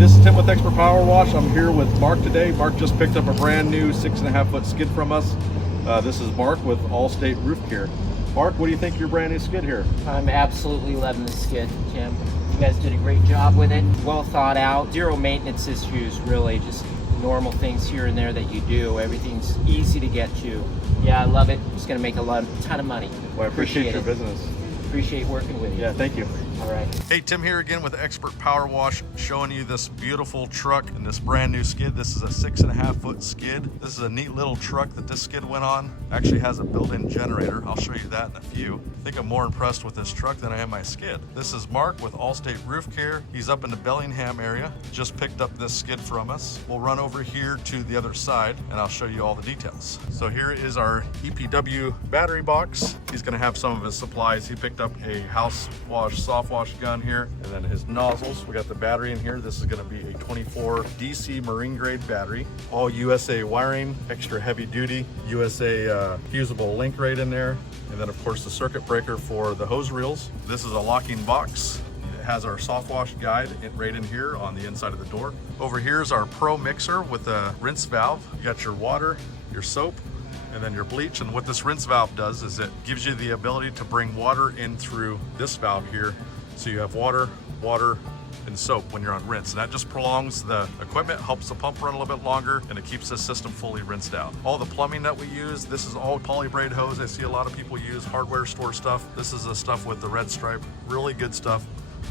this is Tim with Expert Power Wash. I'm here with Mark today. Mark just picked up a brand new 6.5 foot skid from us. This is Mark with Allstate Roof Care. Mark, what do you think of your brand new skid here? I'm absolutely loving the skid, Tim. You guys did a great job with it. Well thought out. Zero maintenance issues, really. Just normal things here and there that you do. Everything's easy to get to. Yeah, I love it. It's going to make a ton of money. Well, I appreciate your business. Appreciate working with you. Yeah, thank you. All right. Hey, Tim here again with Expert Power Wash, showing you this beautiful truck and this brand new skid. This is a 6.5 foot skid. This is a neat little truck that this skid went on. Actually has a built-in generator. I'll show you that in a few. I think I'm more impressed with this truck than I am my skid. This is Mark with Allstate Roof Care. He's up in the Bellingham area. Just picked up this skid from us. We'll run over here to the other side and I'll show you all the details. So here is our EPW battery box. He's gonna have some of his supplies. He picked up a house wash, soft wash gun here, and then his nozzles. We got the battery in here. This is gonna be a 24 DC marine grade battery, all USA wiring, extra heavy duty, USA fusible link right in there. And then of course the circuit breaker for the hose reels. This is a locking box. It has our soft wash guide right in here on the inside of the door. Over here is our Pro mixer with a rinse valve. You got your water, your soap, and then your bleach. And what this rinse valve does is it gives you the ability to bring water in through this valve here. So you have water, and soap when you're on rinse. And that just prolongs the equipment, helps the pump run a little bit longer, and it keeps the system fully rinsed out. All the plumbing that we use, this is all polybraid hose. I see a lot of people use hardware store stuff. This is the stuff with the red stripe, really good stuff.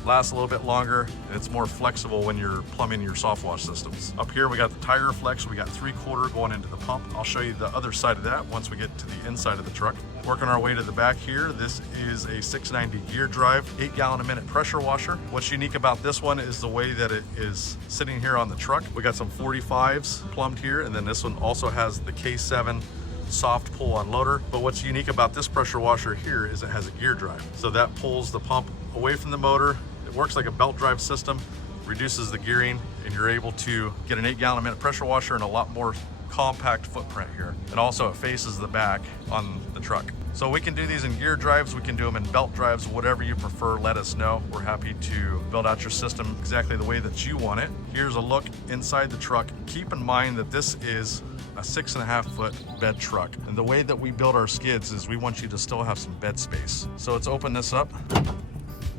Lasts a little bit longer, and it's more flexible when you're plumbing your soft wash systems. Up here we got the tire flex. We got 3/4 going into the pump. I'll show you the other side of that once we get to the inside of the truck. Working our way to the back here, this is a 690 gear drive, 8 gallon a minute pressure washer. What's unique about this one is the way that it is sitting here on the truck. We got some 45s plumbed here, and then this one also has the K7 soft pull on loader. But what's unique about this pressure washer here is it has a gear drive. So that pulls the pump away from the motor. It works like a belt drive system, reduces the gearing, and you're able to get an 8 gallon a minute pressure washer and a lot more compact footprint here. And also it faces the back on the truck. So we can do these in gear drives, we can do them in belt drives, whatever you prefer, let us know. We're happy to build out your system exactly the way that you want it. Here's a look inside the truck. Keep in mind that this is a 6.5 foot bed truck. And the way that we build our skids is we want you to still have some bed space. So let's open this up.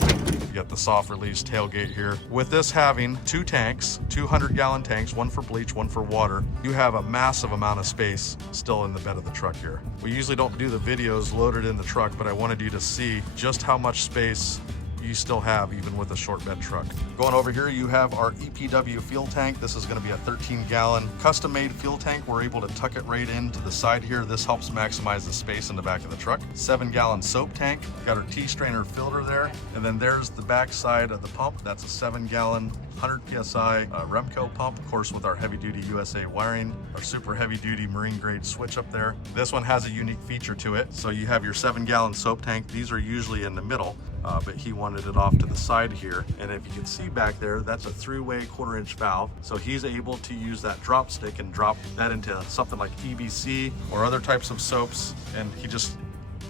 You got the soft release tailgate here. With this having 2 tanks, 200 gallon tanks, one for bleach, one for water, you have a massive amount of space still in the bed of the truck here. We usually don't do the videos loaded in the truck, but I wanted you to see just how much space you still have even with a short bed truck. Going over here, you have our EPW fuel tank. This is gonna be a 13 gallon custom made fuel tank. We're able to tuck it right into the side here. This helps maximize the space in the back of the truck. 7 gallon soap tank. Got our T-strainer filter there. And then there's the back side of the pump. That's a 7 gallon 100 PSI Remco pump, of course with our heavy duty USA wiring, our super heavy duty marine grade switch up there. This one has a unique feature to it. So you have your 7 gallon soap tank. These are usually in the middle, but he wanted it off to the side here. And if you can see back there, that's a 3-way 1/4 inch valve. So he's able to use that drop stick and drop that into something like EBC or other types of soaps. And he just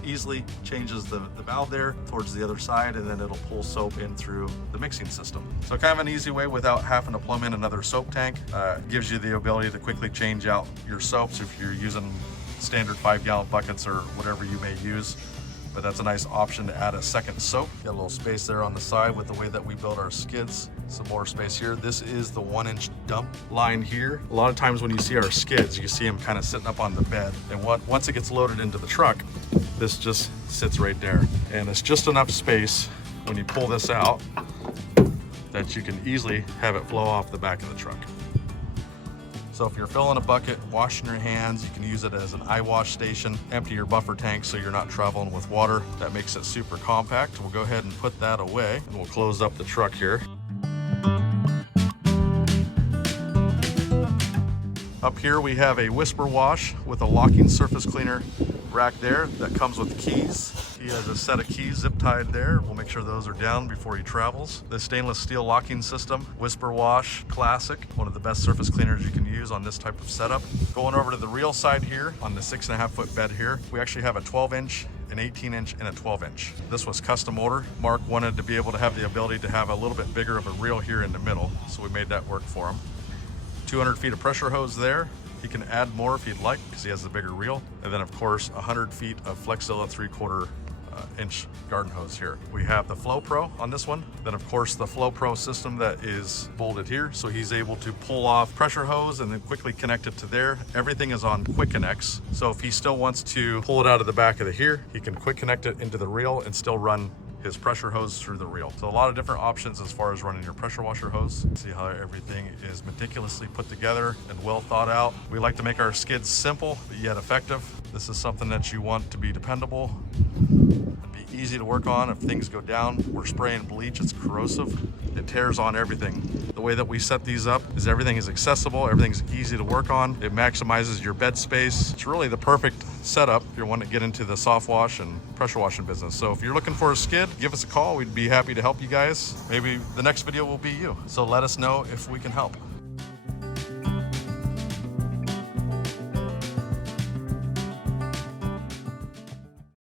easily changes the valve there towards the other side, and then it'll pull soap in through the mixing system. So kind of an easy way without having to plumb in another soap tank. Gives you the ability to quickly change out your soaps if you're using standard 5 gallon buckets or whatever you may use. But that's a nice option to add a second soap. Got a little space there on the side with the way that we build our skids. Some more space here. This is the 1-inch dump line here. A lot of times when you see our skids, you see them kind of sitting up on the bed. And once it gets loaded into the truck, this just sits right there. And it's just enough space when you pull this out that you can easily have it flow off the back of the truck. So if you're filling a bucket, washing your hands, you can use it as an eye wash station. Empty your buffer tank so you're not traveling with water. That makes it super compact. We'll go ahead and put that away, and we'll close up the truck here. Up here we have a Whisper wash with a locking surface cleaner rack there that comes with keys. He has a set of keys zip tied there. We'll make sure those are down before he travels. The stainless steel locking system, Whisper Wash Classic, one of the best surface cleaners you can use on this type of setup. Going over to the real side here on the 6.5 foot bed here, we actually have a 12-inch an 18-inch and a 12-inch. This was custom order. Mark wanted to be able to have the ability to have a little bit bigger of a reel here in the middle, so we made that work for him. 200 feet of pressure hose there. He can add more if he'd like because he has the bigger reel. And then of course 100 feet of Flexzilla 3/4 inch garden hose here. We have the FlowPro on this one. Then of course the FlowPro system that is bolted here. So he's able to pull off pressure hose and then quickly connect it to there. Everything is on quick connects. So if he still wants to pull it out of the back of the here, he can quick connect it into the reel and still run his pressure hose through the reel. So a lot of different options as far as running your pressure washer hose. See how everything is meticulously put together and well thought out. We like to make our skids simple but yet effective. This is something that you want to be dependable and be easy to work on. If things go down, we're spraying bleach, it's corrosive. It tears on everything. The way that we set these up is everything is accessible, everything's easy to work on. It maximizes your bed space. It's really the perfect setup if you want to get into the soft wash and pressure washing business. So if you're looking for a skid, give us a call. We'd be happy to help you guys. Maybe the next video will be you. So let us know if we can help.